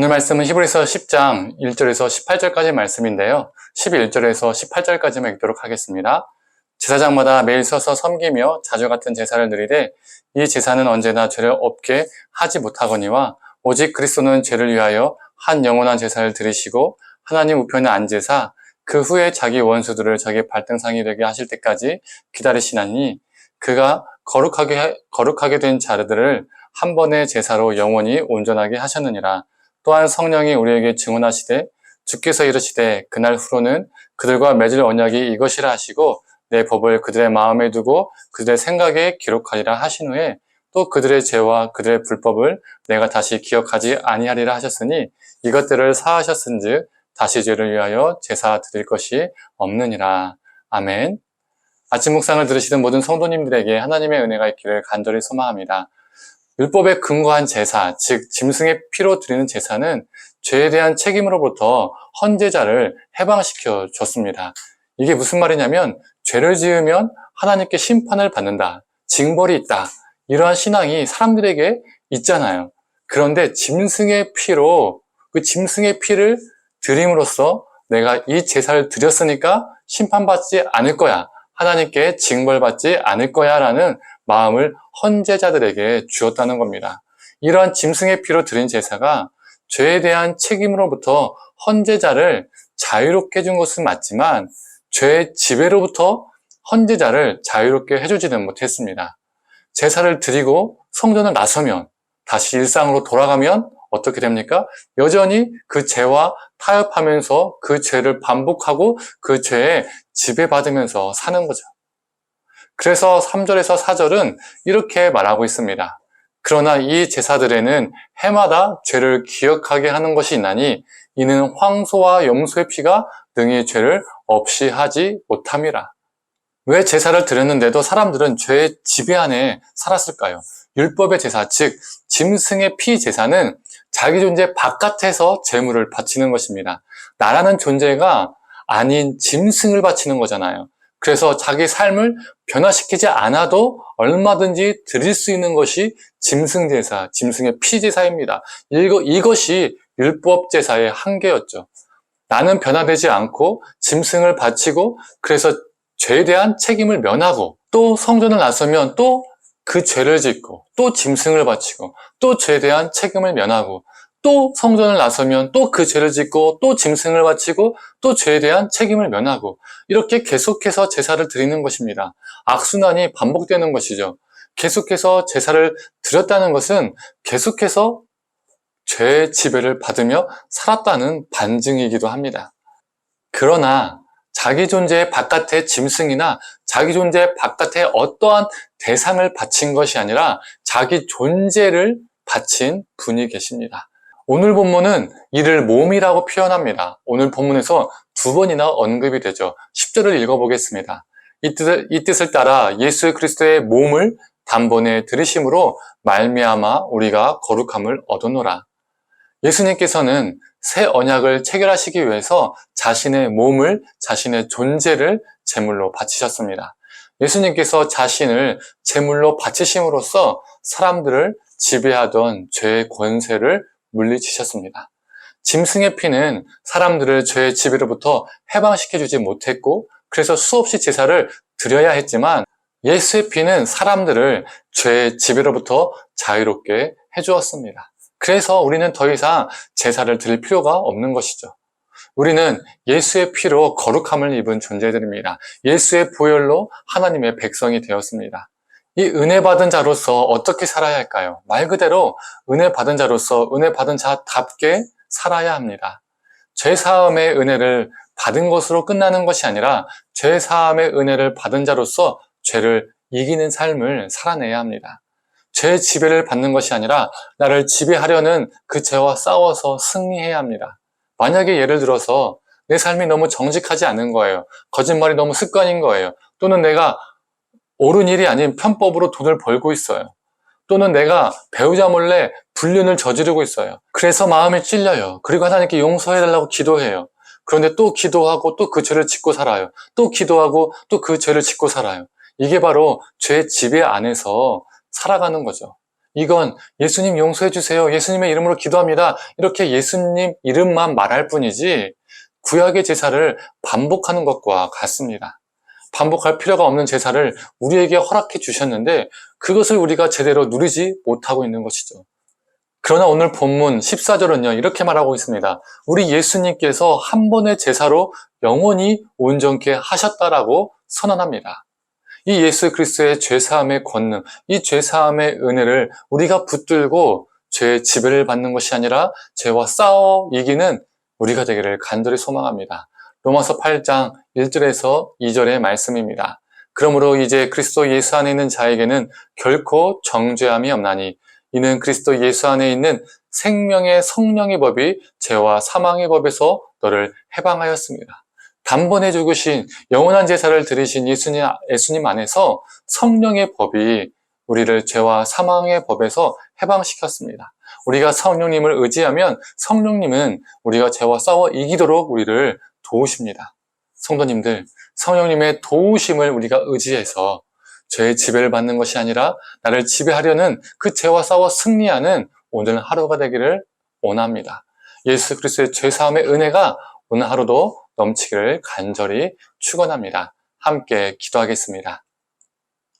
오늘 말씀은 히브리서 10장 1절에서 18절까지 말씀인데요. 11절에서 18절까지만 읽도록 하겠습니다. 제사장마다 매일 서서 섬기며 자주 같은 제사를 드리되 이 제사는 언제나 죄를 없게 하지 못하거니와 오직 그리스도는 죄를 위하여 한 영원한 제사를 드리시고 하나님 우편에 앉으사 그 후에 자기 원수들을 자기 발등상이 되게 하실 때까지 기다리시나니 그가 거룩하게 된 자들을 한 번의 제사로 영원히 온전하게 하셨느니라. 또한 성령이 우리에게 증언하시되 주께서 이르시되 그날 후로는 그들과 맺을 언약이 이것이라 하시고 내 법을 그들의 마음에 두고 그들의 생각에 기록하리라 하신 후에 또 그들의 죄와 그들의 불법을 내가 다시 기억하지 아니하리라 하셨으니 이것들을 사하셨은즉 다시 죄를 위하여 제사 드릴 것이 없느니라. 아멘. 아침 묵상을 들으시던 모든 성도님들에게 하나님의 은혜가 있기를 간절히 소망합니다. 율법에 근거한 제사, 즉 짐승의 피로 드리는 제사는 죄에 대한 책임으로부터 헌제자를 해방시켜 줬습니다. 이게 무슨 말이냐면 죄를 지으면 하나님께 심판을 받는다, 징벌이 있다, 이러한 신앙이 사람들에게 있잖아요. 그런데 짐승의 피로 그 짐승의 피를 드림으로써 내가 이 제사를 드렸으니까 심판받지 않을 거야, 하나님께 징벌받지 않을 거야 라는 마음을 헌제자들에게 주었다는 겁니다. 이러한 짐승의 피로 드린 제사가 죄에 대한 책임으로부터 헌제자를 자유롭게 해준 것은 맞지만 죄의 지배로부터 헌제자를 자유롭게 해주지는 못했습니다. 제사를 드리고 성전을 나서면 다시 일상으로 돌아가면 어떻게 됩니까? 여전히 그 죄와 타협하면서 그 죄를 반복하고 그 죄에 지배받으면서 사는 거죠. 그래서 3절에서 4절은 이렇게 말하고 있습니다. 그러나 이 제사들에는 해마다 죄를 기억하게 하는 것이 있나니 이는 황소와 염소의 피가 능히 죄를 없이 하지 못함이라. 왜 제사를 드렸는데도 사람들은 죄의 지배 안에 살았을까요? 율법의 제사, 즉 짐승의 피 제사는 자기 존재 바깥에서 제물을 바치는 것입니다. 나라는 존재가 아닌 짐승을 바치는 거잖아요. 그래서 자기 삶을 변화시키지 않아도 얼마든지 드릴 수 있는 것이 짐승 제사, 짐승의 피 제사입니다. 이것이 율법 제사의 한계였죠. 나는 변화되지 않고 짐승을 바치고 그래서 죄에 대한 책임을 면하고 또 성전을 나서면 또 그 죄를 짓고 또 짐승을 바치고 또 죄에 대한 책임을 면하고 또 성전을 나서면 또 그 죄를 짓고 또 짐승을 바치고 또 죄에 대한 책임을 면하고 이렇게 계속해서 제사를 드리는 것입니다. 악순환이 반복되는 것이죠. 계속해서 제사를 드렸다는 것은 계속해서 죄의 지배를 받으며 살았다는 반증이기도 합니다. 그러나 자기 존재 바깥의 짐승이나 자기 존재 바깥의 어떠한 대상을 바친 것이 아니라 자기 존재를 바친 분이 계십니다. 오늘 본문은 이를 몸이라고 표현합니다. 오늘 본문에서 2번이나 언급이 되죠. 10절을 읽어보겠습니다. 이 뜻을 따라 예수 그리스도의 몸을 단번에 들이심으로 말미암아 우리가 거룩함을 얻었노라. 예수님께서는 새 언약을 체결하시기 위해서 자신의 몸을, 자신의 존재를 제물로 바치셨습니다. 예수님께서 자신을 제물로 바치심으로써 사람들을 지배하던 죄의 권세를 물리치셨습니다. 짐승의 피는 사람들을 죄의 지배로부터 해방시켜주지 못했고 그래서 수없이 제사를 드려야 했지만 예수의 피는 사람들을 죄의 지배로부터 자유롭게 해주었습니다. 그래서 우리는 더 이상 제사를 드릴 필요가 없는 것이죠. 우리는 예수의 피로 거룩함을 입은 존재들입니다. 예수의 보혈로 하나님의 백성이 되었습니다. 이 은혜 받은 자로서 어떻게 살아야 할까요? 말 그대로 은혜 받은 자로서 은혜 받은 자답게 살아야 합니다. 죄 사함의 은혜를 받은 것으로 끝나는 것이 아니라 죄 사함의 은혜를 받은 자로서 죄를 이기는 삶을 살아내야 합니다. 죄의 지배를 받는 것이 아니라 나를 지배하려는 그 죄와 싸워서 승리해야 합니다. 만약에 예를 들어서 내 삶이 너무 정직하지 않은 거예요. 거짓말이 너무 습관인 거예요. 또는 내가 옳은 일이 아닌 편법으로 돈을 벌고 있어요. 또는 내가 배우자 몰래 불륜을 저지르고 있어요. 그래서 마음이 찔려요. 그리고 하나님께 용서해달라고 기도해요. 그런데 또 기도하고 또 그 죄를 짓고 살아요. 또 기도하고 또 그 죄를 짓고 살아요. 이게 바로 죄의 지배 안에서 살아가는 거죠. 이건 예수님 용서해 주세요. 예수님의 이름으로 기도합니다. 이렇게 예수님 이름만 말할 뿐이지 구약의 제사를 반복하는 것과 같습니다. 반복할 필요가 없는 제사를 우리에게 허락해 주셨는데 그것을 우리가 제대로 누리지 못하고 있는 것이죠. 그러나 오늘 본문 14절은요, 이렇게 말하고 있습니다. 우리 예수님께서 한 번의 제사로 영원히 온전케 하셨다라고 선언합니다. 이 예수 그리스도의 죄사함의 권능, 이 죄사함의 은혜를 우리가 붙들고 죄의 지배를 받는 것이 아니라 죄와 싸워 이기는 우리가 되기를 간절히 소망합니다. 로마서 8장 1절에서 2절의 말씀입니다. 그러므로 이제 그리스도 예수 안에 있는 자에게는 결코 정죄함이 없나니 이는 그리스도 예수 안에 있는 생명의 성령의 법이 죄와 사망의 법에서 너를 해방하였습니다. 단번에 죽으신 영원한 제사를 드리신 예수님 안에서 성령의 법이 우리를 죄와 사망의 법에서 해방시켰습니다. 우리가 성령님을 의지하면 성령님은 우리가 죄와 싸워 이기도록 우리를 도우십니다. 성도님들, 성령님의 도우심을 우리가 의지해서 죄의 지배를 받는 것이 아니라 나를 지배하려는 그 죄와 싸워 승리하는 오늘 하루가 되기를 원합니다. 예수 그리스도의 죄사함의 은혜가 오늘 하루도 넘치기를 간절히 축원합니다. 함께 기도하겠습니다.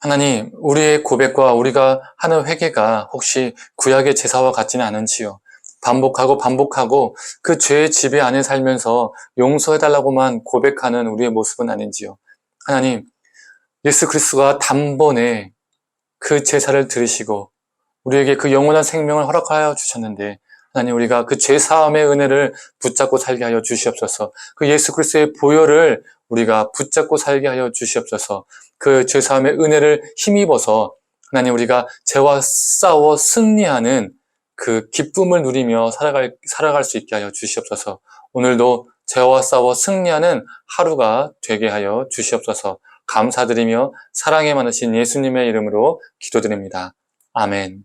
하나님, 우리의 고백과 우리가 하는 회개가 혹시 구약의 제사와 같지는 않은지요. 반복하고 그 죄의 지배 안에 살면서 용서해달라고만 고백하는 우리의 모습은 아닌지요. 하나님, 예수 그리스도가 단번에 그 제사를 들으시고 우리에게 그 영원한 생명을 허락하여 주셨는데 하나님, 우리가 그 죄사함의 은혜를 붙잡고 살게 하여 주시옵소서. 그 예수 그리스도의 보혈을 우리가 붙잡고 살게 하여 주시옵소서. 그 죄사함의 은혜를 힘입어서 하나님, 우리가 죄와 싸워 승리하는 그 기쁨을 누리며 살아갈 수 있게 하여 주시옵소서. 오늘도 죄와 싸워 승리하는 하루가 되게 하여 주시옵소서. 감사드리며 사랑에 많으신 예수님의 이름으로 기도드립니다. 아멘.